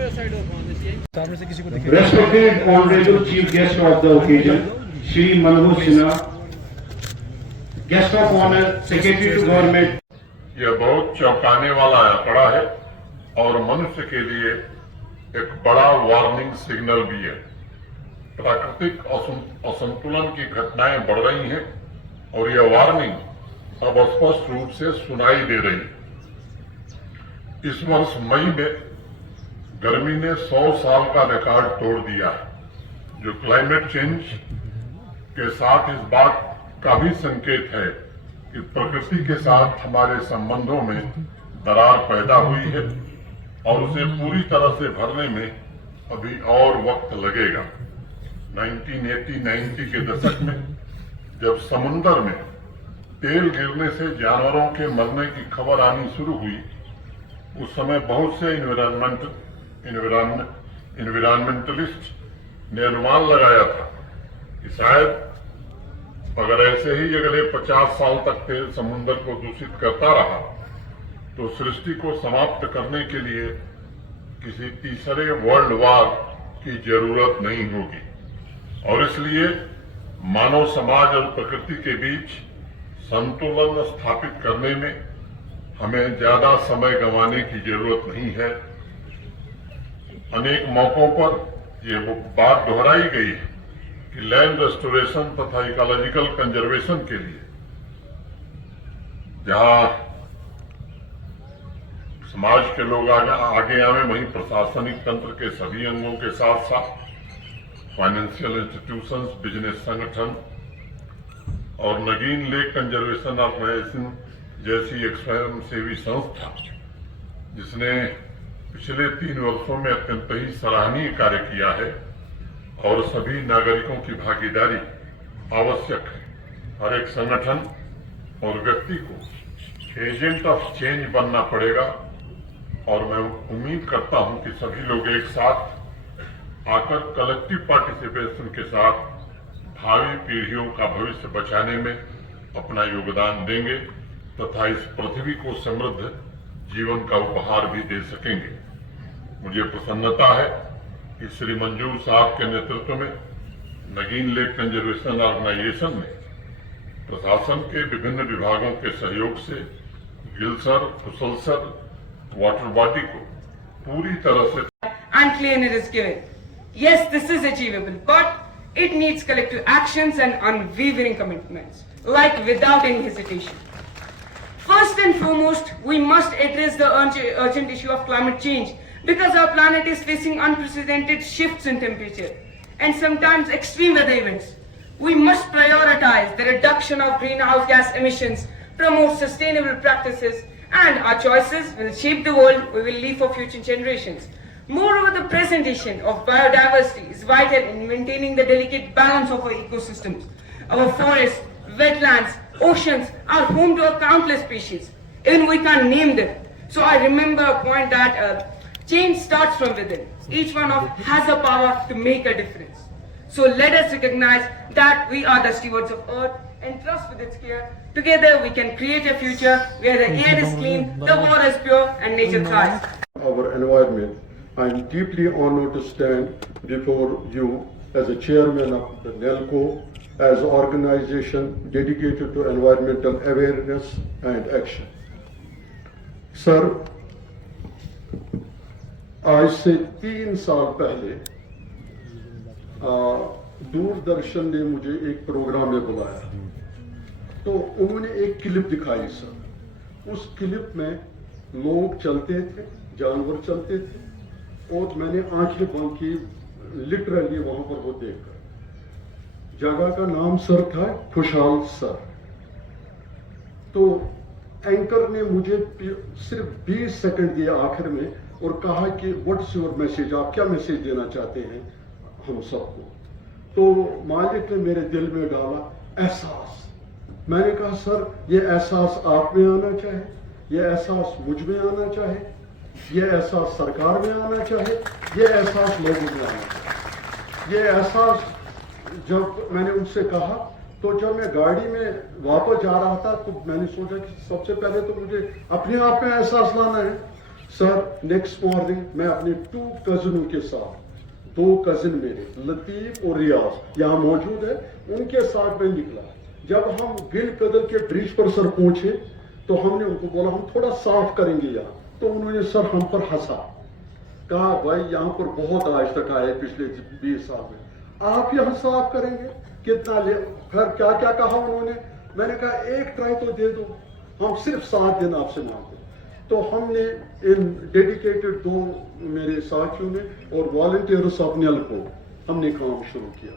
Respected Honorable Chief Guest of the occasion, Shri Manohar Sinha, Guest of Honor, Secretary to Government. यह बहुत चौंकाने वाला आंकड़ा है और मनुष्य के लिए एक बड़ा वार्निंग सिग्नल भी है। प्राकृतिक असंतुलन की घटनाएं बढ़ रही हैं और यह वार्निंग अब स्पष्ट रूप से सुनाई दे रही है। इस वर्ष मई में गर्मी ने 100 साल का रिकॉर्ड तोड़ दिया है, जो क्लाइमेट चेंज के साथ इस बात का भी संकेत है कि प्रकृति के साथ हमारे संबंधों में दरार पैदा हुई है और उसे पूरी तरह से भरने में अभी और वक्त लगेगा। 1980-90 के दशक में जब समुद्र में तेल गिरने से जानवरों के मरने की खबर आनी शुरू हुई, उस समय बहुत से एनवायरमेंटलिस्ट ने अनुमान लगाया था कि शायद अगर ऐसे ही अगले 50 साल तक तेल समुद्र को दूषित करता रहा तो सृष्टि को समाप्त करने के लिए किसी तीसरे वर्ल्ड वार की जरूरत नहीं होगी और इसलिए मानव समाज और प्रकृति के बीच संतुलन स्थापित करने में हमें ज्यादा समय गंवाने की जरूरत नहीं है। अनेक मौकों पर यह बात दोहराई गई है कि लैंड रेस्टोरेशन तथा इकोलॉजिकल कंजर्वेशन के लिए जहां समाज के लोग आगे आवे, वहीं प्रशासनिक तंत्र के सभी अंगों के साथ साथ फाइनेंशियल इंस्टीट्यूशंस, बिजनेस संगठन और नगीन लेक कंजर्वेशन ऑर्गेनाइजेशन जैसी एक स्वयंसेवी संस्था जिसने पिछले 3 वर्षों में अत्यंत ही सराहनीय कार्य किया है और सभी नागरिकों की भागीदारी आवश्यक है। हर एक संगठन और व्यक्ति को एजेंट ऑफ चेंज बनना पड़ेगा और मैं उम्मीद करता हूं कि सभी लोग एक साथ आकर कलेक्टिव पार्टिसिपेशन के साथ भावी पीढ़ियों का भविष्य बचाने में अपना योगदान देंगे तथा इस पृथ्वी को समृद्ध जीवन का उपहार भी दे सकेंगे। मुझे प्रसन्नता है कि श्री मंजूर साहब के नेतृत्व में नगीन लेक कंजर्वेशन ऑर्गेनाइजेशन ने प्रशासन के विभिन्न विभागों के सहयोग से गिलसर, कुशलसर वाटर बॉडी को पूरी तरह से and cleaner is given. Yes, this is achievable, but it needs collective actions and unwavering commitments, like without any hesitation. First and foremost, we must address the urgent issue of climate change because our planet is facing unprecedented shifts in temperature and sometimes extreme weather events. We must prioritize the reduction of greenhouse gas emissions, promote sustainable practices, and our choices will shape the world we will leave for future generations. Moreover, the preservation of biodiversity is vital in maintaining the delicate balance of our ecosystems. Our forests, wetlands, oceans are home to countless species. Even we can't name them. So I remember a point that change starts from within. Each one of us has a power to make a difference. So let us recognize that we are the stewards of Earth and trust with its care. Together we can create a future where the air is clean, the water is pure, and nature thrives. Our environment. I am deeply honored to stand before you as a chairman of the NELCO, as an organization dedicated to environmental awareness and action. Sir, आज से 3 साल पहले दूरदर्शन ने मुझे एक programme में बुलाया, तो उन्होंने एक क्लिप दिखाई सर। उस क्लिप में लोग चलते थे, जानवर चलते थे और मैंने आंखें बंद की लिटरली वहां पर वो देखकर। जगह का नाम सर था खुशहाल सर। तो एंकर ने मुझे सिर्फ 20 सेकंड दिया आखिर में और कहा कि व्हाट्स योर मैसेज, आप क्या मैसेज देना चाहते हैं हम सबको। तो मालिक ने मेरे दिल में डाला एहसास। मैंने कहा सर ये एहसास आप में आना चाहे, ये एहसास मुझ में आना चाहे, ये एहसास सरकार में आना चाहे, ये एहसास लोगों में आना चाहे। ये एहसास जब मैंने उनसे कहा तो जब मैं गाड़ी में वापस जा रहा था तो मैंने सोचा कि सबसे पहले तो मुझे अपने आप में एहसास लाना है। सर नेक्स्ट मॉर्निंग मैं अपने 2 कजिनों के साथ, 2 कजिन मेरे लतीफ और रियाज यहाँ मौजूद है, उनके साथ मैं निकला। जब हम गिल कदर के ब्रिज पर सर पहुंचे तो हमने उनको बोला हम थोड़ा साफ करेंगे यहाँ, तो उन्होंने सर हम पर हंसा, कहा भाई यहाँ पर बहुत आज तक आए पिछले 20 साल में, आप यहाँ साफ करेंगे कितना ले, फिर क्या क्या कहा उन्होंने। मैंने कहा एक ट्राई तो दे दो, हम सिर्फ 7 दिन आपसे मांगते। तो हमने इन डेडिकेटेड 2 मेरे साथियों ने और वॉलंटियर्स ऑफ नेल्को हमने काम शुरू किया।